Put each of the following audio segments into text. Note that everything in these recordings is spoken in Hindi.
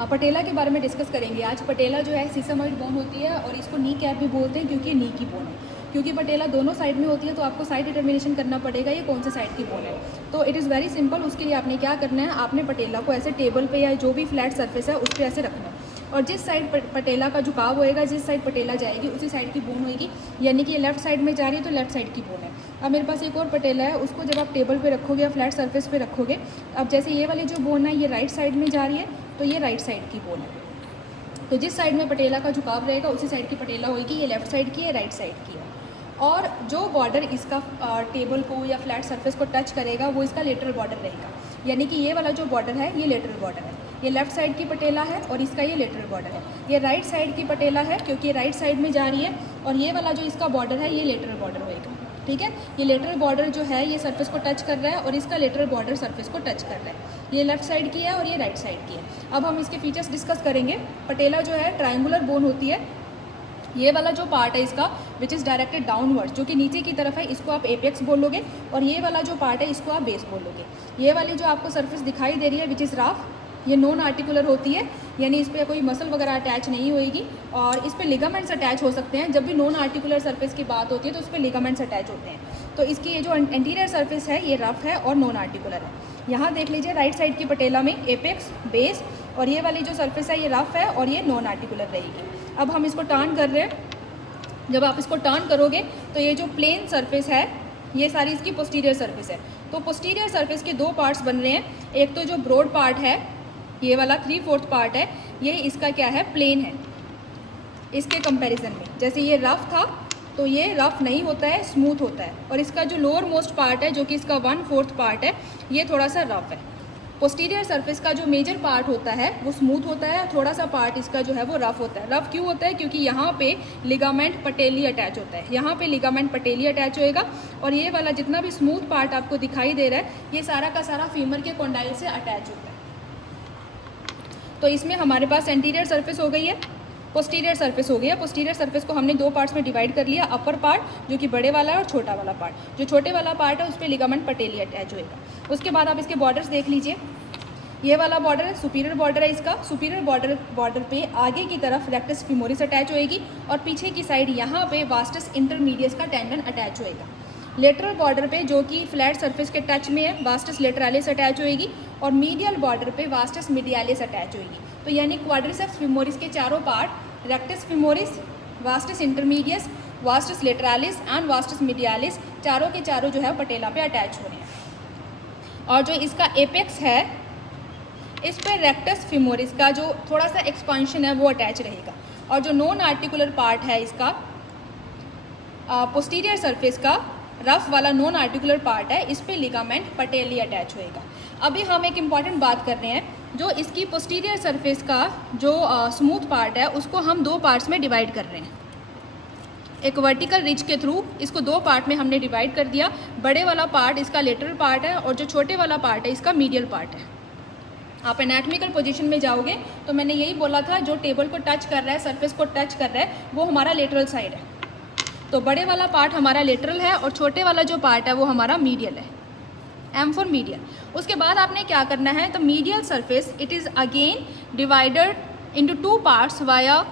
पटेला के बारे में डिस्कस करेंगे आज। पटेला जो है सीसमॉइड बोन होती है और इसको नी कैप भी बोलते हैं क्योंकि नी की बोन है। क्योंकि पटेला दोनों साइड में होती है तो आपको साइड डिटर्मिनेशन करना पड़ेगा ये कौन से साइड की बोन है। तो इट इज़ वेरी सिंपल। उसके लिए आपने क्या करना है, आपने पटेला को ऐसे टेबल पे या जो भी फ्लैट सरफेस है उस पर ऐसे रखना है और जिस साइड पटेला का झुकाव होएगा, जिस साइड पटेला जाएगी उसी साइड की बोन होएगी। यानी कि ये लेफ्ट साइड में जा रही है तो लेफ्ट साइड की बोन है। अब मेरे पास एक और पटेला है, उसको जब आप टेबल पे रखोगे या फ्लैट सरफेस पे रखोगे, अब जैसे ये वाली जो बोन है ये राइट साइड में जा रही है तो ये राइट साइड की बोन है। तो जिस साइड में पटेला का झुकाव रहेगा उसी साइड की पटेला होगी। ये लेफ्ट साइड की है, राइट साइड की है। और जो बॉर्डर इसका टेबल को या फ्लैट सरफेस को टच करेगा वो इसका लेटरल बॉर्डर रहेगा। यानी कि ये वाला जो बॉर्डर है ये लेटरल बॉर्डर है। ये लेफ्ट साइड की पटेला है और इसका ये लेटरल बॉर्डर है। ये राइट साइड की पटेला है क्योंकि ये राइट साइड में जा रही है और ये वाला जो इसका बॉर्डर है ये लेटरल बॉर्डर होएगा। ठीक है, ये लेटरल बॉर्डर जो है ये सरफेस को टच कर रहा है और इसका लेटरल बॉर्डर सरफेस को टच कर रहा है। ये लेफ्ट साइड की है और ये राइट साइड की है। अब हम इसके फीचर्स डिस्कस करेंगे। पटेला जो है ट्रायंगुलर बोन होती है। ये वाला जो पार्ट है इसका विच इज़ डायरेक्टेड डाउनवर्ड, जो कि नीचे की तरफ है, इसको आप एपेक्स बोलोगे और ये वाला जो पार्ट है इसको आप बेस बोलोगे। ये वाली जो आपको सरफेस दिखाई दे रही है विच इज़ राफ, ये नॉन आर्टिकुलर होती है, यानी इस पर कोई मसल वगैरह अटैच नहीं होएगी और इस पर लिगामेंट्स अटैच हो सकते हैं। जब भी नॉन आर्टिकुलर सरफेस की बात होती है तो उस पर लिगामेंट्स अटैच होते हैं। तो इसकी ये जो एंटीरियर सरफेस है ये रफ है और नॉन आर्टिकुलर है। यहाँ देख लीजिए राइट साइड की पटेला में एपेक्स, बेस और ये वाली जो सरफेस है ये रफ है और ये नॉन आर्टिकुलर रहेगी। अब हम इसको टर्न कर रहे हैं। जब आप इसको टर्न करोगे तो ये जो प्लेन सरफेस है ये सारी इसकी पोस्टीरियर सरफेस है। तो पोस्टीरियर सरफेस के दो पार्ट्स बन रहे हैं। एक तो जो ब्रॉड पार्ट है ये वाला 3/4 पार्ट है, ये इसका क्या है, प्लेन है इसके कंपैरिजन में। जैसे ये रफ था तो ये रफ नहीं होता है, स्मूथ होता है। और इसका जो लोअर मोस्ट पार्ट है जो कि इसका 1/4 पार्ट है ये थोड़ा सा रफ है। पोस्टीरियर सरफेस का जो मेजर पार्ट होता है वो स्मूथ होता है, थोड़ा सा पार्ट इसका जो है वो रफ होता है। रफ क्यों होता है? क्योंकि यहाँ पे लिगामेंट पटेली अटैच होता है। यहाँ पे लिगामेंट पटेली अटैच होएगा और ये वाला जितना भी स्मूथ पार्ट आपको दिखाई दे रहा है ये सारा का सारा फीमर के कॉन्डाइल से अटैच होता है। तो इसमें हमारे पास एंटीरियर सरफेस हो गई है, पोस्टीरियर सरफेस हो गया। पोस्टीरियर सरफेस को हमने दो पार्ट्स में डिवाइड कर लिया, अपर पार्ट जो कि बड़े वाला है और छोटा वाला पार्ट। जो छोटे वाला पार्ट है उस पर लिगामेंट पटेली अटैच होएगा। उसके बाद आप इसके बॉर्डर्स देख लीजिए। ये वाला बॉर्डर सुपीरियर बॉर्डर है इसका। सुपीरियर बॉर्डर पे आगे की तरफ रेक्टस फीमोरिस अटैच होएगी और पीछे की साइड यहाँ पे वास्टस इंटरमीडियस का टेंडन अटैच होएगा। लेटरल बॉर्डर पे जो कि फ्लैट सरफेस के टच में है वास्टस लेटरालिस अटैच होएगी और मीडियल बॉर्डर पे वास्टस मीडियालिस अटैच होएगी। तो यानी क्वाड्रिसेप्स फीमोरिस के चारों part rectus femoris, vastus intermedius, vastus lateralis and vastus medialis चारों के चारों जो है पटेला पे अटैच हो रहे हैं। और जो इसका एपेक्स है इस पर रेक्टस फीमोरिस का जो थोड़ा सा एक्सपांशन है वो अटैच रहेगा। और जो नॉन आर्टिकुलर पार्ट है इसका पोस्टीरियर सरफेस का रफ वाला नॉन आर्टिकुलर पार्ट है, इस पे लिगामेंट पटेली अटैच होएगा। अभी हम एक इम्पॉर्टेंट बात कर रहे हैं, जो इसकी पोस्टीरियर सरफेस का जो स्मूथ पार्ट है उसको हम दो पार्ट्स में डिवाइड कर रहे हैं। एक वर्टिकल रिज के थ्रू इसको दो पार्ट में हमने डिवाइड कर दिया। बड़े वाला पार्ट इसका लेटरल पार्ट है और जो छोटे वाला पार्ट है इसका मीडियल पार्ट है। आप एनाटॉमिकल पोजीशन में जाओगे तो मैंने यही बोला था, जो टेबल को टच कर रहा है, सरफेस को टच कर रहा है वो हमारा लेटरल साइड है। तो बड़े वाला पार्ट हमारा लेटरल है और छोटे वाला जो पार्ट है वो हमारा मीडियल है। M for medial. उसके बाद आपने क्या करना है, तो medial surface it is again divided into two parts via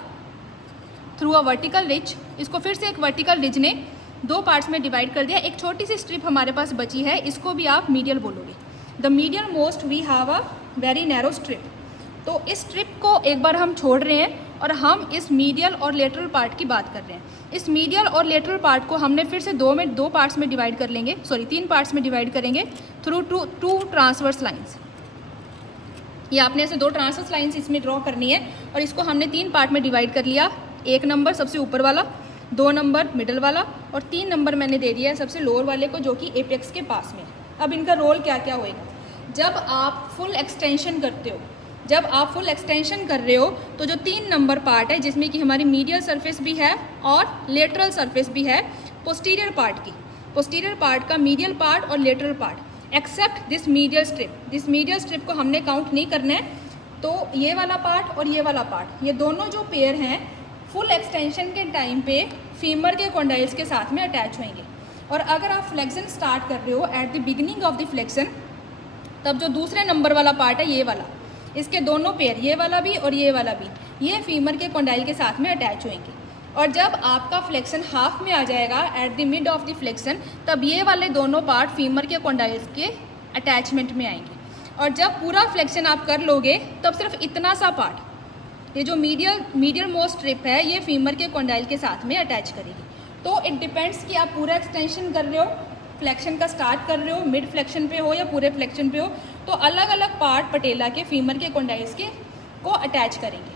through a vertical ridge. इसको फिर से एक वर्टिकल रिज ने दो पार्ट्स में डिवाइड कर दिया। एक छोटी सी स्ट्रिप हमारे पास बची है, इसको भी आप मीडियल बोलोगे। The medial most we have a very narrow strip. तो इस स्ट्रिप को एक बार हम छोड़ रहे हैं और हम इस मीडियल और लेटरल पार्ट की बात कर रहे हैं। इस मीडियल और लेटरल पार्ट को हमने फिर से दो पार्ट्स में डिवाइड कर लेंगे, तीन पार्ट्स में डिवाइड करेंगे थ्रू टू ट्रांसवर्स लाइंस। ये आपने ऐसे दो ट्रांसवर्स लाइंस इसमें ड्रॉ करनी है और इसको हमने तीन पार्ट में डिवाइड कर लिया। 1 नंबर सबसे ऊपर वाला, 2 नंबर मिडल वाला और 3 नंबर मैंने दे दिया है सबसे लोअर वाले को जो कि एपेक्स के पास में। अब इनका रोल क्या क्या होएगा, जब आप फुल एक्सटेंशन करते हो, जब आप फुल एक्सटेंशन कर रहे हो तो जो 3 नंबर पार्ट है जिसमें कि हमारी मीडियल सरफेस भी है और लेटरल सरफेस भी है पोस्टीरियर पार्ट की, पोस्टीरियर पार्ट का मीडियल पार्ट और lateral part except this medial strip. This medial strip को हमने काउंट नहीं करना है। तो ये वाला पार्ट और ये वाला पार्ट, ये दोनों जो पेयर हैं फुल एक्सटेंशन के टाइम पे फीमर के कॉन्डाइल्स के साथ में अटैच होंगे। और अगर आप फ्लेक्शन स्टार्ट कर रहे हो at the beginning of the flexion, तब जो दूसरे नंबर वाला पार्ट है ये वाला, इसके दोनों पेयर, ये वाला भी और ये वाला भी, ये फीमर के कॉन्डाइल के साथ में अटैच होंगे। और जब आपका फ्लेक्शन हाफ में आ जाएगा at the mid of the flexion, तब ये वाले दोनों पार्ट फीमर के कॉन्डाइल्स के अटैचमेंट में आएंगे। और जब पूरा फ्लेक्शन आप कर लोगे तब सिर्फ इतना सा पार्ट, ये जो मीडियल मोस्ट स्ट्रिप है, ये फीमर के कॉन्डाइल के साथ में अटैच करेगी। तो इट डिपेंड्स कि आप पूरा एक्सटेंशन कर रहे हो, फ्लेक्शन का स्टार्ट कर रहे हो, मिड फ्लेक्शन पे हो या पूरे फ्लेक्शन पे हो, तो अलग अलग पार्ट पटेला के फीमर के कॉन्डाइल्स के को अटैच करेंगे।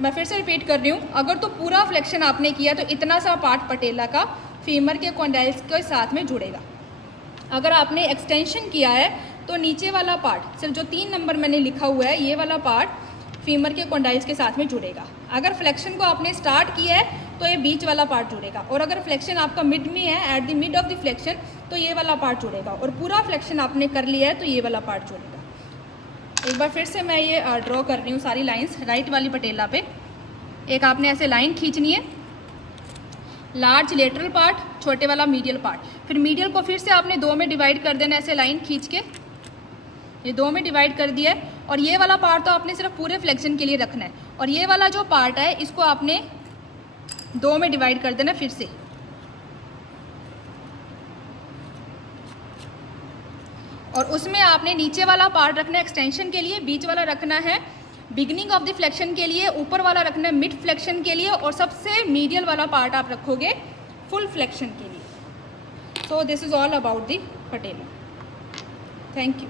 मैं फिर से रिपीट कर रही हूँ, अगर तो पूरा फ्लेक्शन आपने किया तो इतना सा पार्ट पटेला का फीमर के कॉन्डाइल्स के साथ में जुड़ेगा। अगर आपने एक्सटेंशन किया है तो नीचे वाला पार्ट, सिर्फ जो 3 नंबर मैंने लिखा हुआ है, ये वाला पार्ट फीमर के कॉन्डाइल्स के साथ में जुड़ेगा। अगर फ्लेक्शन को आपने स्टार्ट किया है तो ये बीच वाला पार्ट जुड़ेगा, और अगर फ्लेक्शन आपका मिड में है, at the mid of the flexion, तो ये वाला पार्ट जुड़ेगा, और पूरा फ्लेक्शन आपने कर लिया है तो ये वाला पार्ट जुड़ेगा। एक बार फिर से मैं ये ड्रॉ कर रही हूँ सारी लाइंस राइट वाली पटेला पे। एक आपने ऐसे लाइन खींचनी है, लार्ज लेटरल पार्ट, छोटे वाला मीडियल पार्ट, फिर मीडियल को फिर से आपने 2 में डिवाइड कर देना, ऐसे लाइन खींच के ये 2 में डिवाइड कर दिया है। और ये वाला पार्ट तो आपने सिर्फ पूरे फ्लेक्शन के लिए रखना है, और ये वाला जो पार्ट है इसको आपने 2 में डिवाइड कर देना फिर से। और उसमें आपने नीचे वाला पार्ट रखना है एक्सटेंशन के लिए, बीच वाला रखना है बिगिनिंग ऑफ द फ्लेक्शन के लिए, ऊपर वाला रखना है मिड फ्लेक्शन के लिए, और सबसे मीडियल वाला पार्ट आप रखोगे फुल फ्लेक्शन के लिए। So this is all about the patella. Thank you.